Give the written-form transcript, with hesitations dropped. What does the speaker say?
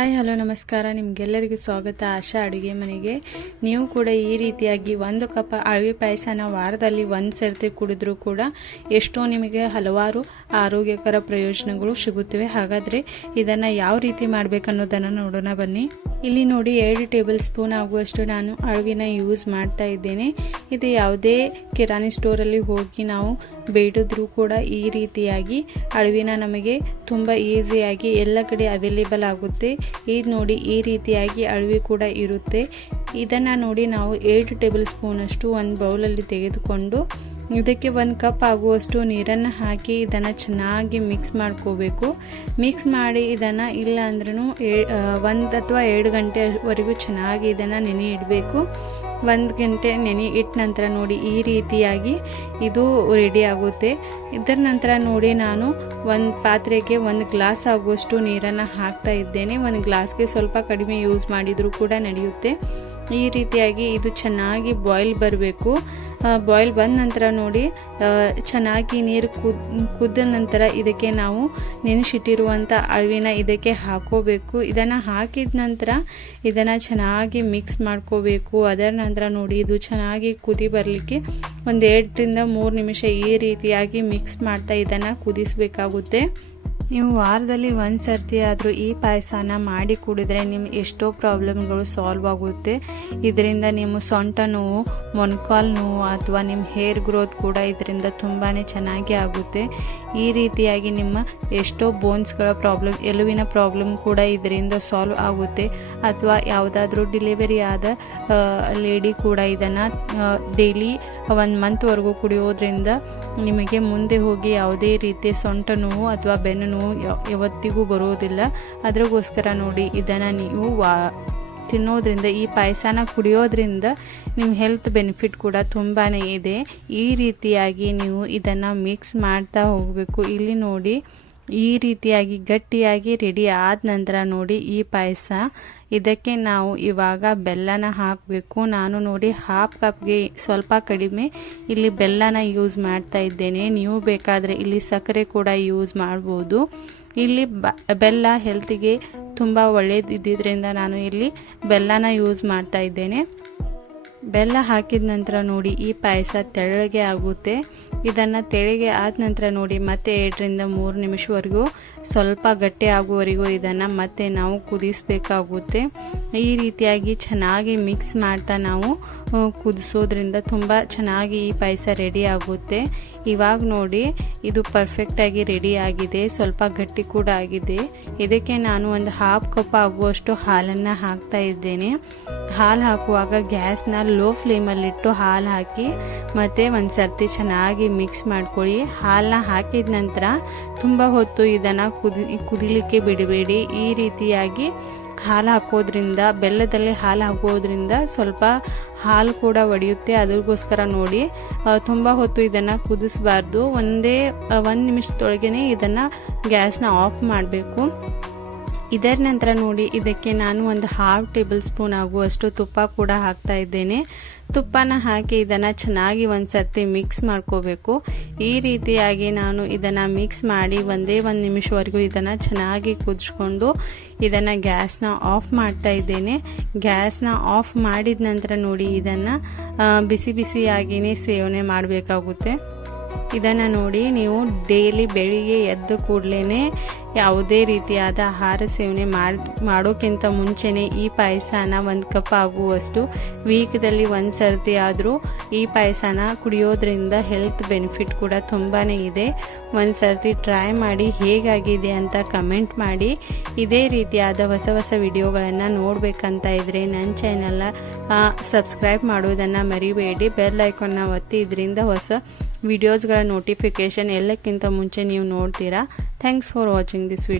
Hi hello ನಮಸ್ಕಾರ, ನಿಮಗೆಲ್ಲರಿಗೂ ಸ್ವಾಗತ ಆಶಾ ಅಡುಗೆ ಮನೆಗೆ. ನೀವು ಕೂಡ ಈ ರೀತಿಯಾಗಿ 1 ಕಪ್ ಅಳವಿ ಪಾಯಸನ ವಾರದಲ್ಲಿ ಒಂದು ಸರ್ತಿ ಕುಡಿದ್ರೂ ಕೂಡ ಎಷ್ಟೋ ನಿಮಗೆ ಹಲವಾರು ಆರೋಗ್ಯಕರ ಪ್ರಯೋಜನಗಳು ಸಿಗುತ್ತವೆ. ಹಾಗಾದರೆ ಇದನ್ನು ಯಾವ ರೀತಿ ಮಾಡಬೇಕನ್ನೋದನ್ನು ನೋಡೋಣ ಬನ್ನಿ. ಇಲ್ಲಿ ನೋಡಿ 2 ಟೇಬಲ್ ಸ್ಪೂನ್ ಆಗುವಷ್ಟು ನಾನು ಅಳವಿನ ಯೂಸ್ ಮಾಡ್ತಾ ಇದ್ದೇನೆ. ಇದು ಯಾವುದೇ ಕಿರಾಣಿ ಸ್ಟೋರಲ್ಲಿ ಹೋಗಿ ನಾವು ಬೇಡಿದ್ರೂ ಕೂಡ ಈ ರೀತಿಯಾಗಿ ಅಳವಿನ ನಮಗೆ ತುಂಬ ಈಸಿಯಾಗಿ ಎಲ್ಲ ಕಡೆ ಅವೈಲೇಬಲ್ ಆಗುತ್ತೆ. ಇದು ನೋಡಿ ಈ ರೀತಿಯಾಗಿ ಅಳವಿ ಕೂಡ ಇರುತ್ತೆ. ಇದನ್ನು ನೋಡಿ ನಾವು 8 ಟೇಬಲ್ ಸ್ಪೂನಷ್ಟು ಒಂದು ಬೌಲಲ್ಲಿ ತೆಗೆದುಕೊಂಡು ಇದಕ್ಕೆ 1 ಕಪ್ ಆಗುವಷ್ಟು ನೀರನ್ನು ಹಾಕಿ ಇದನ್ನು ಚೆನ್ನಾಗಿ ಮಿಕ್ಸ್ ಮಾಡ್ಕೋಬೇಕು. ಮಿಕ್ಸ್ ಮಾಡಿ ಇದನ್ನು ಇಲ್ಲ ಅಂದ್ರೂ 1 ಅಥವಾ 2 ಗಂಟೆವರೆಗೂ ಚೆನ್ನಾಗಿ ಇದನ್ನು ನೆನೆ ಇಡಬೇಕು. 1 ಗಂಟೆ ನೆನೆ ಇಟ್ಟ ನಂತರ ನೋಡಿ ಈ ರೀತಿಯಾಗಿ ಇದು ರೆಡಿ ಆಗುತ್ತೆ. ಇದರ ನಂತರ ನೋಡಿ ನಾನು ಒಂದು ಪಾತ್ರೆಗೆ 1 ಗ್ಲಾಸ್ ಆಗುವಷ್ಟು ನೀರನ್ನು ಹಾಕ್ತಾ ಇದ್ದೇನೆ. 1 ಗ್ಲಾಸ್ಗೆ ಸ್ವಲ್ಪ ಕಡಿಮೆ ಯೂಸ್ ಮಾಡಿದರೂ ಕೂಡ ನಡೆಯುತ್ತೆ. ಈ ರೀತಿಯಾಗಿ ಇದು ಚೆನ್ನಾಗಿ ಬಾಯ್ಲ್ ಬರಬೇಕು. ಬಾಯ್ಲ್ ಬಂದ ನಂತರ ನೋಡಿ ಚೆನ್ನಾಗಿ ನೀರು ಕುದ್ದ ನಂತರ ಇದಕ್ಕೆ ನಾವು ನೆನೆಸಿಟ್ಟಿರುವಂಥ ಅಳವಿನ ಇದಕ್ಕೆ ಹಾಕೋಬೇಕು. ಇದನ್ನು ಹಾಕಿದ ನಂತರ ಇದನ್ನು ಚೆನ್ನಾಗಿ ಮಿಕ್ಸ್ ಮಾಡ್ಕೋಬೇಕು. ಅದರ ನಂತರ ನೋಡಿ ಇದು ಚೆನ್ನಾಗಿ ಕುದಿ ಬರಲಿಕ್ಕೆ 1 2 ರಿಂದ 3 ನಿಮಿಷ ಈ ರೀತಿಯಾಗಿ ಮಿಕ್ಸ್ ಮಾಡ್ತಾ ಇದನ್ನು ಕುದಿಸಬೇಕಾಗುತ್ತೆ. ನೀವು ವಾರದಲ್ಲಿ 1 ಸರ್ತಿ ಆದರೂ ಈ ಪಾಯಸನ ಮಾಡಿ ಕುಡಿದ್ರೆ ನಿಮ್ಮ ಎಷ್ಟೋ ಪ್ರಾಬ್ಲಮ್ಗಳು ಸಾಲ್ವ್ ಆಗುತ್ತೆ. ಇದರಿಂದ ನಿಮ್ಮ ಸೊಂಟ ನೋವು, ಮೊಣಕಾಲು ನೋವು ಅಥವಾ ನಿಮ್ಮ ಹೇರ್ ಗ್ರೋತ್ ಕೂಡ ಇದರಿಂದ ತುಂಬಾ ಚೆನ್ನಾಗಿ ಆಗುತ್ತೆ. ಈ ರೀತಿಯಾಗಿ ನಿಮ್ಮ ಎಷ್ಟೋ ಬೋನ್ಸ್ಗಳ ಪ್ರಾಬ್ಲಮ್, ಎಲುವಿನ ಪ್ರಾಬ್ಲಮ್ ಕೂಡ ಇದರಿಂದ ಸಾಲ್ವ್ ಆಗುತ್ತೆ. ಅಥವಾ ಯಾವುದಾದ್ರೂ ಡೆಲಿವರಿ ಆದ ಲೇಡಿ ಕೂಡ ಇದನ್ನು ಡೈಲಿ 1 ಮಂತ್ವರೆಗೂ ಕುಡಿಯೋದ್ರಿಂದ ನಿಮಗೆ ಮುಂದೆ ಹೋಗಿ ಯಾವುದೇ ರೀತಿಯ ಸೊಂಟ ನೋವು ಅಥವಾ ಬೆನ್ನು ನೋವು ಯಾವತ್ತಿಗೂ ಬರುವುದಿಲ್ಲ. ಅದಕ್ಕೋಸ್ಕರ ನೋಡಿ ಇದನ್ನು ನೀವು ತಿನ್ನೋದ್ರಿಂದ, ಈ ಪಾಯಸನ ಕುಡಿಯೋದ್ರಿಂದ ನಿಮ್ಮ ಹೆಲ್ತ್ ಬೆನಿಫಿಟ್ ಕೂಡ ತುಂಬಾ ಇದೆ. ಈ ರೀತಿಯಾಗಿ ನೀವು ಇದನ್ನು ಮಿಕ್ಸ್ ಮಾಡ್ತಾ ಹೋಗಬೇಕು. ಇಲ್ಲಿ ನೋಡಿ ಈ ರೀತಿಯಾಗಿ ಗಟ್ಟಿಯಾಗಿ ರೆಡಿ ಆದ ನಂತರ ನೋಡಿ ಈ ಪಾಯಸ, ಇದಕ್ಕೆ ನಾವು ಇವಾಗ ಬೆಲ್ಲನ ಹಾಕಬೇಕು. ನಾನು ನೋಡಿ 1/2 ಕಪ್ಗೆ ಸ್ವಲ್ಪ ಕಡಿಮೆ ಇಲ್ಲಿ ಬೆಲ್ಲನ ಯೂಸ್ ಮಾಡ್ತಾ ಇದ್ದೇನೆ. ನೀವು ಬೇಕಾದರೆ ಇಲ್ಲಿ ಸಕ್ಕರೆ ಕೂಡ ಯೂಸ್ ಮಾಡ್ಬೋದು. ಇಲ್ಲಿ ಬೆಲ್ಲ ಹೆಲ್ತಿಗೆ ತುಂಬ ಒಳ್ಳೆಯದಿದ್ದರಿಂದ ನಾನು ಇಲ್ಲಿ ಬೆಲ್ಲನ ಯೂಸ್ ಮಾಡ್ತಾ ಇದ್ದೇನೆ. ಬೆಲ್ಲ ಹಾಕಿದ ನಂತರ ನೋಡಿ ಈ ಪಾಯಸ ತೆಳ್ಳಗೆ ಆಗುತ್ತೆ. ಇದನ್ನು ತೆಳ್ಳಗೆ ಆದ ನಂತರ ನೋಡಿ ಮತ್ತೆ 2 ರಿಂದ 3 ನಿಮಿಷವರೆಗೂ ಸ್ವಲ್ಪ ಗಟ್ಟಿ ಆಗುವವರೆಗೂ ಇದನ್ನು ಮತ್ತೆ ನಾವು ಕುದಿಸಬೇಕಾಗುತ್ತೆ. ಈ ರೀತಿಯಾಗಿ ಚೆನ್ನಾಗಿ ಮಿಕ್ಸ್ ಮಾಡ್ತಾ ನಾವು ಕುದಿಸೋದ್ರಿಂದ ತುಂಬ ಚೆನ್ನಾಗಿ ಈ ಪಾಯಸ ರೆಡಿ ಆಗುತ್ತೆ. ಇವಾಗ ನೋಡಿ ಇದು ಪರ್ಫೆಕ್ಟಾಗಿ ರೆಡಿ ಆಗಿದೆ. ಸ್ವಲ್ಪ ಗಟ್ಟಿ ಕೂಡ ಆಗಿದೆ. ಇದಕ್ಕೆ ನಾನು 1/2 ಕಪ್ ಆಗುವಷ್ಟು ಹಾಲನ್ನು ಹಾಕ್ತಾ ಇದ್ದೇನೆ. ಹಾಲು ಹಾಕುವಾಗ ಗ್ಯಾಸ್ನ ಲೋ ಫ್ಲೇಮಲ್ಲಿಟ್ಟು ಹಾಲು ಹಾಕಿ ಮತ್ತು 1 ಸರ್ತಿ ಚೆನ್ನಾಗಿ ಮಿಕ್ಸ್ ಮಾಡ್ಕೊಳ್ಳಿ. ಹಾಲನ್ನ ಹಾಕಿದ ನಂತರ ತುಂಬ ಹೊತ್ತು ಇದನ್ನು ಕುದಿಲಿಕ್ಕೆ ಬಿಡಬೇಡಿ. ಈ ರೀತಿಯಾಗಿ ಹಾಲು ಹಾಕೋದ್ರಿಂದ, ಬೆಲ್ಲದಲ್ಲಿ ಹಾಲು ಹಾಕೋದ್ರಿಂದ ಸ್ವಲ್ಪ ಹಾಲು ಕೂಡ ಒಡೆಯುತ್ತೆ. ಅದಕ್ಕೋಸ್ಕರ ನೋಡಿ ತುಂಬ ಹೊತ್ತು ಇದನ್ನು ಕುದಿಸಬಾರ್ದು. 1 ನಿಮಿಷದೊಳಗೇ ಇದನ್ನು ಗ್ಯಾಸ್ನ ಆಫ್ ಮಾಡಬೇಕು. ಇದರ ನಂತರ ನೋಡಿ ಇದಕ್ಕೆ ನಾನು 1/2 ಟೇಬಲ್ ಸ್ಪೂನ್ ಆಗುವಷ್ಟು ತುಪ್ಪ ಕೂಡ ಹಾಕ್ತಾ ಇದ್ದೇನೆ. ತುಪ್ಪನ ಹಾಕಿ ಇದನ್ನು ಚೆನ್ನಾಗಿ 1 ಸರ್ತಿ ಮಿಕ್ಸ್ ಮಾಡ್ಕೋಬೇಕು. ಈ ರೀತಿಯಾಗಿ ನಾನು ಇದನ್ನು ಮಿಕ್ಸ್ ಮಾಡಿ 1 ನಿಮಿಷವರೆಗೂ ಇದನ್ನು ಚೆನ್ನಾಗಿ ಕುದಿಸ್ಕೊಂಡು ಇದನ್ನು ಗ್ಯಾಸ್ನ ಆಫ್ ಮಾಡ್ತಾ ಇದ್ದೇನೆ. ಗ್ಯಾಸ್ನ ಆಫ್ ಮಾಡಿದ ನಂತರ ನೋಡಿ ಇದನ್ನು ಬಿಸಿ ಬಿಸಿಯಾಗಿಯೇ ಸೇವನೆ ಮಾಡಬೇಕಾಗುತ್ತೆ. ಇದನ್ನು ನೋಡಿ ನೀವು ಡೈಲಿ ಬೆಳಿಗ್ಗೆ ಎದ್ದ ಕೂಡಲೇ ಯಾವುದೇ ರೀತಿಯಾದ ಆಹಾರ ಸೇವನೆ ಮಾಡೋಕ್ಕಿಂತ ಮುಂಚೆನೇ ಈ ಪಾಯಸನ 1 ಕಪ್ ಆಗುವಷ್ಟು ವೀಕ್ದಲ್ಲಿ 1 ಸರ್ತಿ ಆದರೂ ಈ ಪಾಯಸನ ಕುಡಿಯೋದ್ರಿಂದ ಹೆಲ್ತ್ ಬೆನಿಫಿಟ್ ಕೂಡ ತುಂಬಾ ಇದೆ. 1 ಸರ್ತಿ ಟ್ರೈ ಮಾಡಿ ಹೇಗಾಗಿದೆ ಅಂತ ಕಮೆಂಟ್ ಮಾಡಿ. ಇದೇ ರೀತಿಯಾದ ಹೊಸ ವಿಡಿಯೋಗಳನ್ನು ನೋಡಬೇಕಂತ ಇದ್ದರೆ ನನ್ನ ಚಾನಲ್ನ ಸಬ್ಸ್ಕ್ರೈಬ್ ಮಾಡೋದನ್ನು ಮರಿಬೇಡಿ. ಬೆಲ್ ಐಕಾನ್ನ ಒತ್ತಿ. ಇದರಿಂದ ಹೊಸ ವಿಡಿಯೋಸ್ಗಳ ನೋಟಿಫಿಕೇಷನ್ ಎಲ್ಲಕ್ಕಿಂತ ಮುಂಚೆ ನೀವು ನೋಡ್ತೀರಾ. Thanks for watching this video.